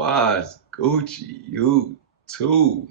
What's Gucci? You too.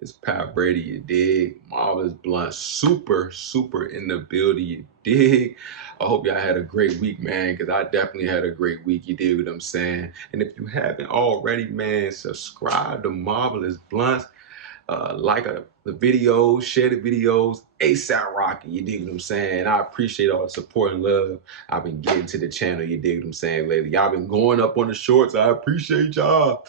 It's Pap Brady, you dig? Marvelous Blunt, super in the building, you dig? I hope y'all had a great week, man, because I definitely had a great week, you dig what I'm saying? And if you haven't already, man, subscribe to Marvelous Blunts. The videos, share the videos, ASAP Rocky, you dig what I'm saying? I appreciate all the support and love I've been getting to the channel, you dig what I'm saying, lately. Y'all been going up on the shorts, I appreciate y'all.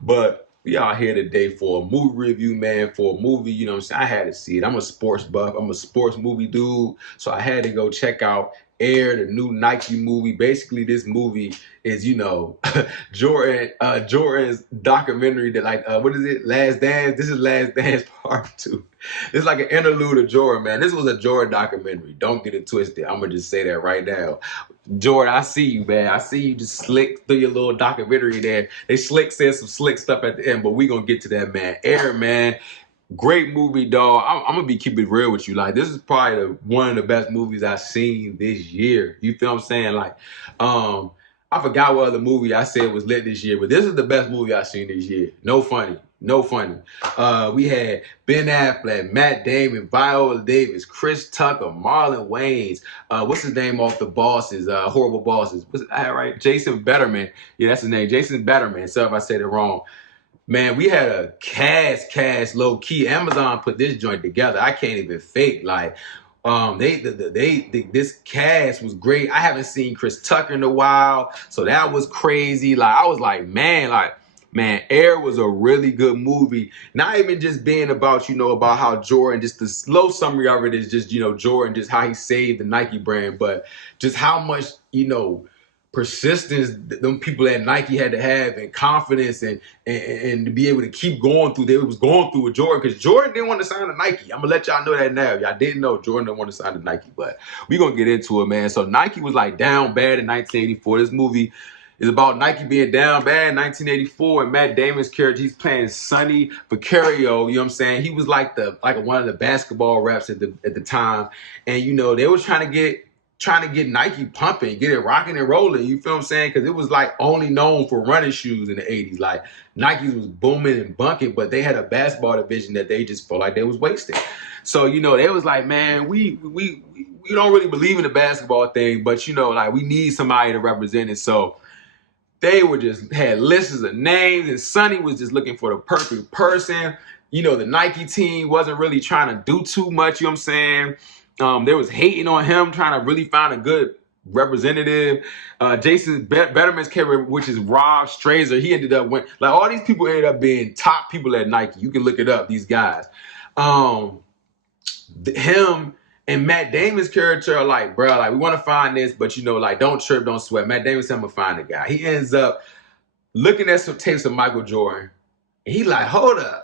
But we out here today for a movie review, man, for a movie, you know what I'm saying? I had to see it. I'm a sports buff. I'm a sports movie dude. So I had to go check out Air, the new Nike movie. Basically, this movie is, Jordan's documentary that what is it? Last Dance. This is Last Dance Part 2. It's like an interlude of Jordan, man. This was a Jordan documentary. Don't get it twisted. I'm gonna just say that right now. Jordan, I see you, man. I see you just slick through your little documentary there. They said some slick stuff at the end, but we gonna get to that, man. Air, man. Great movie, dog. I'm gonna keep it real with you. Like, this is probably one of the best movies I've seen this year. You feel what I'm saying? I forgot what other movie I said was lit this year, but this is the best movie I've seen this year. No funny. We had Ben Affleck, Matt Damon, Viola Davis, Chris Tucker, Marlon Wayans. What's his name off The Bosses? Horrible Bosses. Was that right? Jason Betterman. Yeah, that's his name. Jason Betterman. So if I said it wrong. Man, we had a cast low key. Amazon put this joint together. I can't even fake. This cast was great. I haven't seen Chris Tucker in a while, so that was crazy. I was like, man, Air was a really good movie. Not even just being about, about how Jordan, just the slow summary of it is just, Jordan, just how he saved the Nike brand, but just how much, persistence them people at Nike had to have, and confidence, and to be able to keep going through. They was going through with Jordan, because Jordan didn't want to sign to Nike. I'm gonna let y'all know that now. Y'all didn't know Jordan didn't want to sign to Nike, but we gonna get into it, man. So Nike was down bad in 1984. This movie is about Nike being down bad in 1984, and Matt Damon's character, he's playing Sonny Vaccaro, you know what I'm saying? He was like one of the basketball reps at the time, and they was trying to get Nike pumping, get it rocking and rolling, you feel what I'm saying? Because it was only known for running shoes in the 80s. Nikes was booming and bunking, but they had a basketball division that they just felt like they was wasting. So, they was like, man, we don't really believe in the basketball thing, but we need somebody to represent it. So they had lists of names, and Sonny was just looking for the perfect person. The Nike team wasn't really trying to do too much, you know what I'm saying? They was hating on him, trying to really find a good representative. Jason Betterman's character, which is Rob Strazer, he ended up all these people ended up being top people at Nike. You can look it up, these guys. Him and Matt Damon's character are like, bro, we want to find this, but don't trip, don't sweat. Matt Damon said, I'm gonna find the guy. He ends up looking at some tapes of Michael Jordan, and he like, hold up.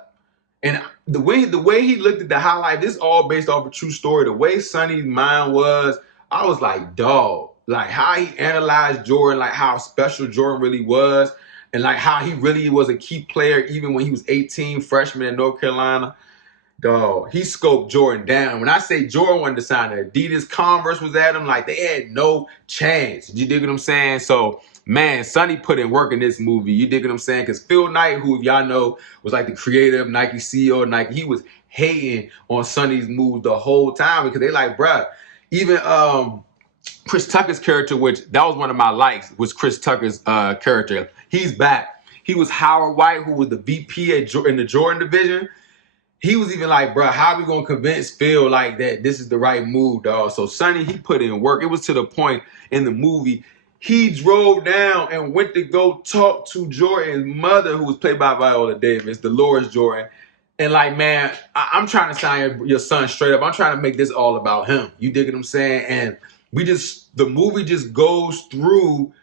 And the way he looked at the highlight, this is all based off a true story. The way Sonny's mind was, I was like, dog, how he analyzed Jordan, how special Jordan really was, and how he really was a key player even when he was 18, freshman in North Carolina. Dog, he scoped Jordan down. When I say Jordan wanted to sign Adidas, Converse was at him, they had no chance. You dig what I'm saying? So, man, Sonny put in work in this movie. You dig what I'm saying? Because Phil Knight, who y'all know was the creative Nike CEO of Nike, he was hating on Sonny's moves the whole time, because they bruh, even Chris Tucker's character, which that was one of my likes, was Chris Tucker's character. He's back. He was Howard White, who was the VP in the Jordan division. He was even bro, how are we going to convince Phil that this is the right move, dog? So Sonny, he put in work. It was to the point in the movie, he drove down and went to go talk to Jordan's mother, who was played by Viola Davis, Dolores Jordan. And man, I'm trying to sign your son straight up. I'm trying to make this all about him. You dig what I'm saying? And the movie just goes through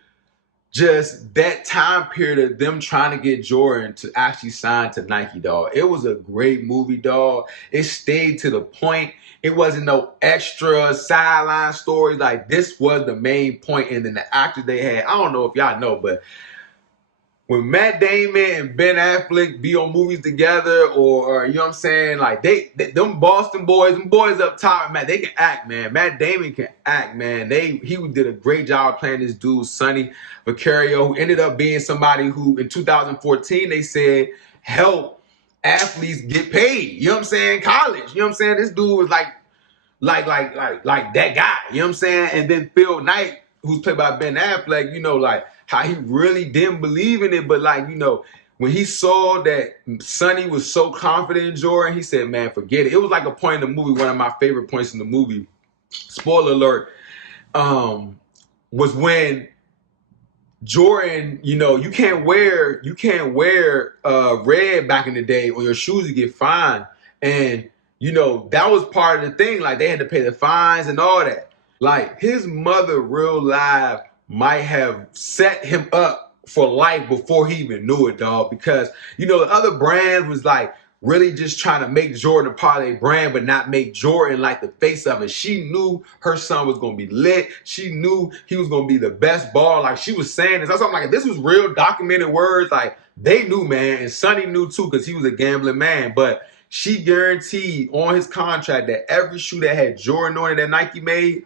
just that time period of them trying to get Jordan to actually sign to Nike, dog. It was a great movie, dog. It stayed to the point. It wasn't no extra sideline stories. This was the main point. And then the actors they had, I don't know if y'all know, but when Matt Damon and Ben Affleck be on movies together, or you know what I'm saying, like they them Boston boys, them boys up top, man, they can act, man. Matt Damon can act, man. He did a great job playing this dude, Sonny Vaccaro, who ended up being somebody who in 2014 they said helped athletes get paid. You know what I'm saying? College. You know what I'm saying? This dude was like that guy. You know what I'm saying? And then Phil Knight, who's played by Ben Affleck, you know, like how he really didn't believe in it, but like, you know, when he saw that Sonny was so confident in Jordan, he said, man, forget it. It was like a point in the movie, one of my favorite points in the movie, spoiler alert, was when Jordan, you know, you can't wear red back in the day on your shoes, you get fined. And you know, that was part of the thing. Like, they had to pay the fines and all that. Like, his mother, real live, might have set him up for life before he even knew it, dog. Because, you know, the other brands was like really just trying to make Jordan a part of their brand, but not make Jordan like the face of it. She knew her son was going to be lit. She knew he was going to be the best ball. Like, she was saying this. I was like, this was real documented words. Like, they knew, man. And Sonny knew, too, because he was a gambling man. But she guaranteed on his contract that every shoe that had Jordan on it that Nike made,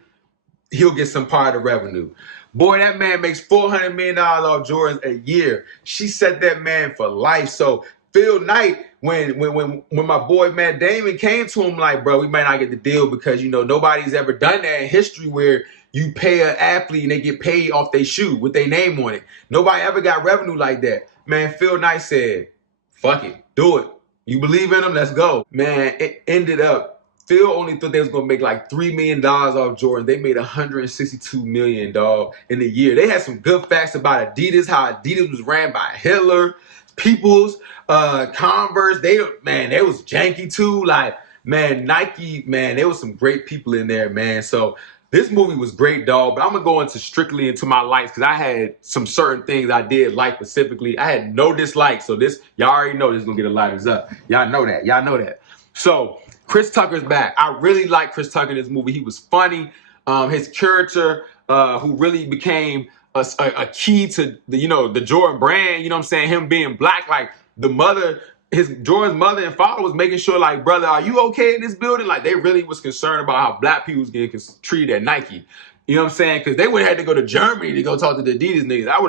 he'll get some part of the revenue. Boy, that man makes $400 million off Jordans a year. She set that man for life. So Phil Knight, when my boy Matt Damon came to him like, bro, we might not get the deal because, you know, nobody's ever done that in history where you pay an athlete and they get paid off their shoe with their name on it. Nobody ever got revenue like that. Man, Phil Knight said, fuck it, do it. You believe in them? Let's go. Man, it ended up, Phil only thought they was going to make like $3 million off Jordan. They made $162 million, dog, in a year. They had some good facts about Adidas, how Adidas was ran by Hitler, Peoples, Converse. They was janky too. Like, man, Nike, man, there was some great people in there, man. So this movie was great, dog, but I'm going to go strictly into my likes because I had some certain things I did like specifically. I had no dislikes, so this, y'all already know this is going to get a lighters up. Y'all know that. Y'all know that. So Chris Tucker's back. I really like Chris Tucker in this movie. He was funny. His character, who really became a key to the Jordan brand, you know what I'm saying? Him being black, like the mother, Jordan's mother and father was making sure, like, brother, are you okay in this building? Like, they really was concerned about how black people was getting treated at Nike. You know what I'm saying? Because they would have had to go to Germany to go talk to the Adidas niggas. I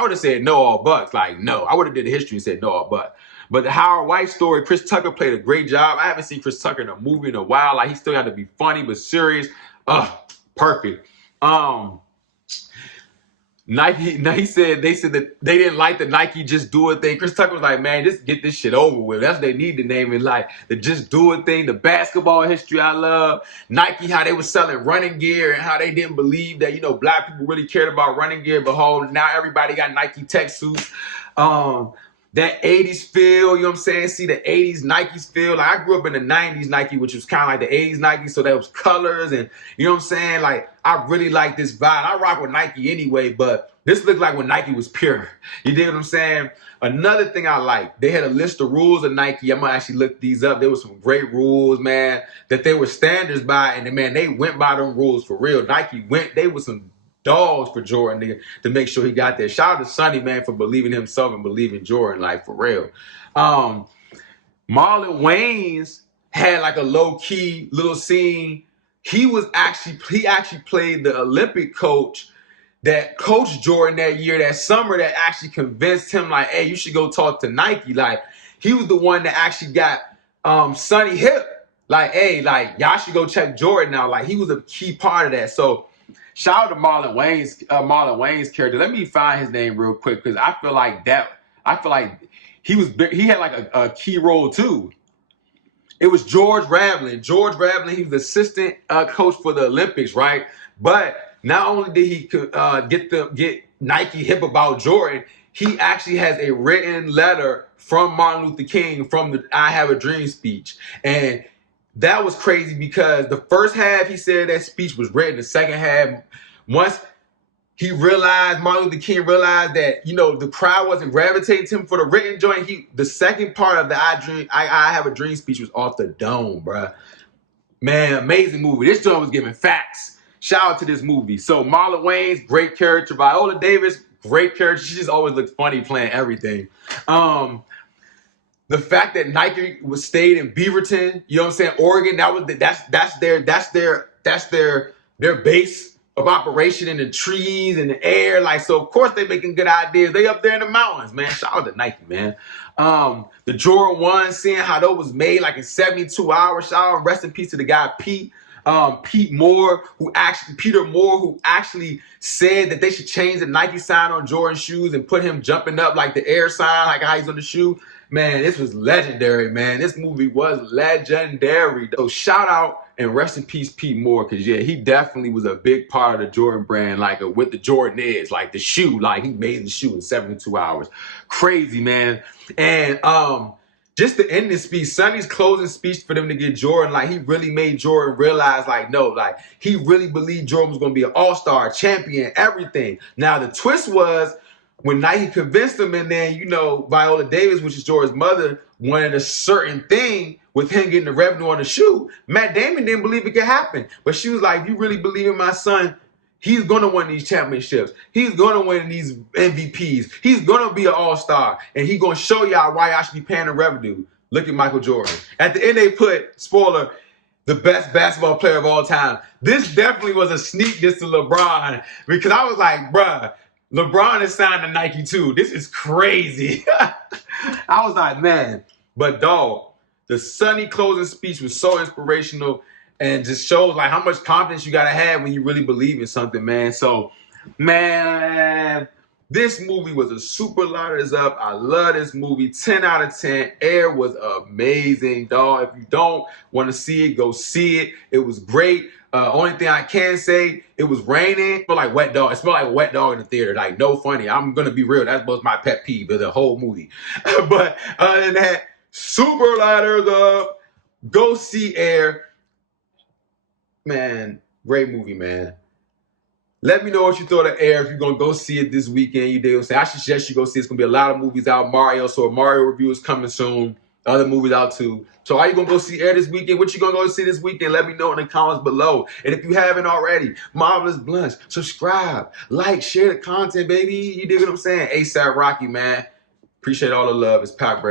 would have said no all bucks. Like, no. I would have did the history and said no all bucks. But the Howard White story, Chris Tucker played a great job. I haven't seen Chris Tucker in a movie in a while. Like, he still got to be funny but serious. Perfect. Nike, they said that they didn't like the Nike Just Do It thing. Chris Tucker was like, man, just get this shit over with. That's what they need to name it, like the Just Do It thing, the basketball history I love. Nike, how they were selling running gear and how they didn't believe that, black people really cared about running gear. Behold, now everybody got Nike tech suits. That 80s feel, you know what I'm saying? See the 80s Nikes feel. Like, I grew up in the 90s Nike, which was kind of like the 80s Nike, so there was colors and, you know what I'm saying? Like, I really like this vibe. I rock with Nike anyway, but this looked like when Nike was pure. You dig what I'm saying? Another thing I like, they had a list of rules of Nike. I'm going to actually look these up. There was some great rules, man, that they were standards by, and man, they went by them rules for real. Nike went, they were some dogs for Jordan, nigga, to make sure he got there. Shout out to Sonny, man, for believing himself and believing Jordan, like, for real. Marlon Wayans had like a low-key little scene. He actually played the Olympic coach that coached Jordan that year, that summer, that actually convinced him, like, hey, you should go talk to Nike. Like, he was the one that actually got Sonny hip. Like, hey, like, y'all should go check Jordan out. Like, he was a key part of that. So shout out to Marlon Wayans' character. Let me find his name real quick because I feel like he had like a key role too. It was George Raveling. George Raveling, he was the assistant coach for the Olympics, right? But not only did he get Nike hip about Jordan, he actually has a written letter from Martin Luther King from the I Have a Dream speech. And that was crazy because the first half he said that speech was written. The second half, once he realized, Martin Luther King realized that, the crowd wasn't gravitating to him for the written joint. The second part of the I Have a Dream speech was off the dome, bruh. Man, amazing movie. This joint was giving facts. Shout out to this movie. So Marlon Wayans, great character. Viola Davis, great character. She just always looked funny playing everything. The fact that Nike was stayed in Beaverton, you know what I'm saying, Oregon, that's their base of operation in the trees and the air. Like, so of course they making good ideas. They up there in the mountains, man. Shout out to Nike, man. The Jordan 1, seeing how those was made like in 72 hours. Shout out, rest in peace to the guy Peter Moore, who actually said that they should change the Nike sign on Jordan shoes and put him jumping up like the air sign, like how he's on the shoe. Man, this was legendary, man. This movie was legendary. So shout out and rest in peace, Pete Moore, because yeah, he definitely was a big part of the Jordan brand, like what the Jordan is, like the shoe, like he made the shoe in 72 hours. Crazy, man. And just the ending speech, Sonny's closing speech for them to get Jordan, like he really made Jordan realize, like, no, like he really believed Jordan was going to be an all-star, champion, everything. Now the twist was, when Nike convinced him, and then, you know, Viola Davis, which is Jordan's mother, wanted a certain thing with him getting the revenue on the shoe, Matt Damon didn't believe it could happen. But she was like, you really believe in my son? He's going to win these championships. He's going to win these MVPs. He's going to be an all-star. And he's going to show y'all why y'all should be paying the revenue. Look at Michael Jordan. At the end, they put, spoiler, the best basketball player of all time. This definitely was a sneak diss to LeBron, because I was like, bruh, LeBron is signed to Nike too. This is crazy. I was like, man. But dog, the Sonny closing speech was so inspirational and just shows like how much confidence you gotta have when you really believe in something, man. So, man, this movie was a super lighters up. I love this movie. 10 out of 10. Air was amazing, dog. If you don't want to see it, go see it. It was great. Only thing I can say, it was raining. It smelled like wet dog. It smelled like wet dog in the theater. Like, no funny. I'm going to be real. That was my pet peeve of the whole movie. But other than that, super lighters up. Go see Air. Man, great movie, man. Let me know what you thought of Air. If you're going to go see it this weekend, you dig what I'm saying? I should suggest you go see it. It's going to be a lot of movies out. So a Mario review is coming soon. Other movies out too. So are you going to go see Air this weekend? What you going to go see this weekend? Let me know in the comments below. And if you haven't already, Marvelous Bluntz, subscribe, like, share the content, baby. You dig what I'm saying? ASAP Rocky, man. Appreciate all the love. It's Pap Brady.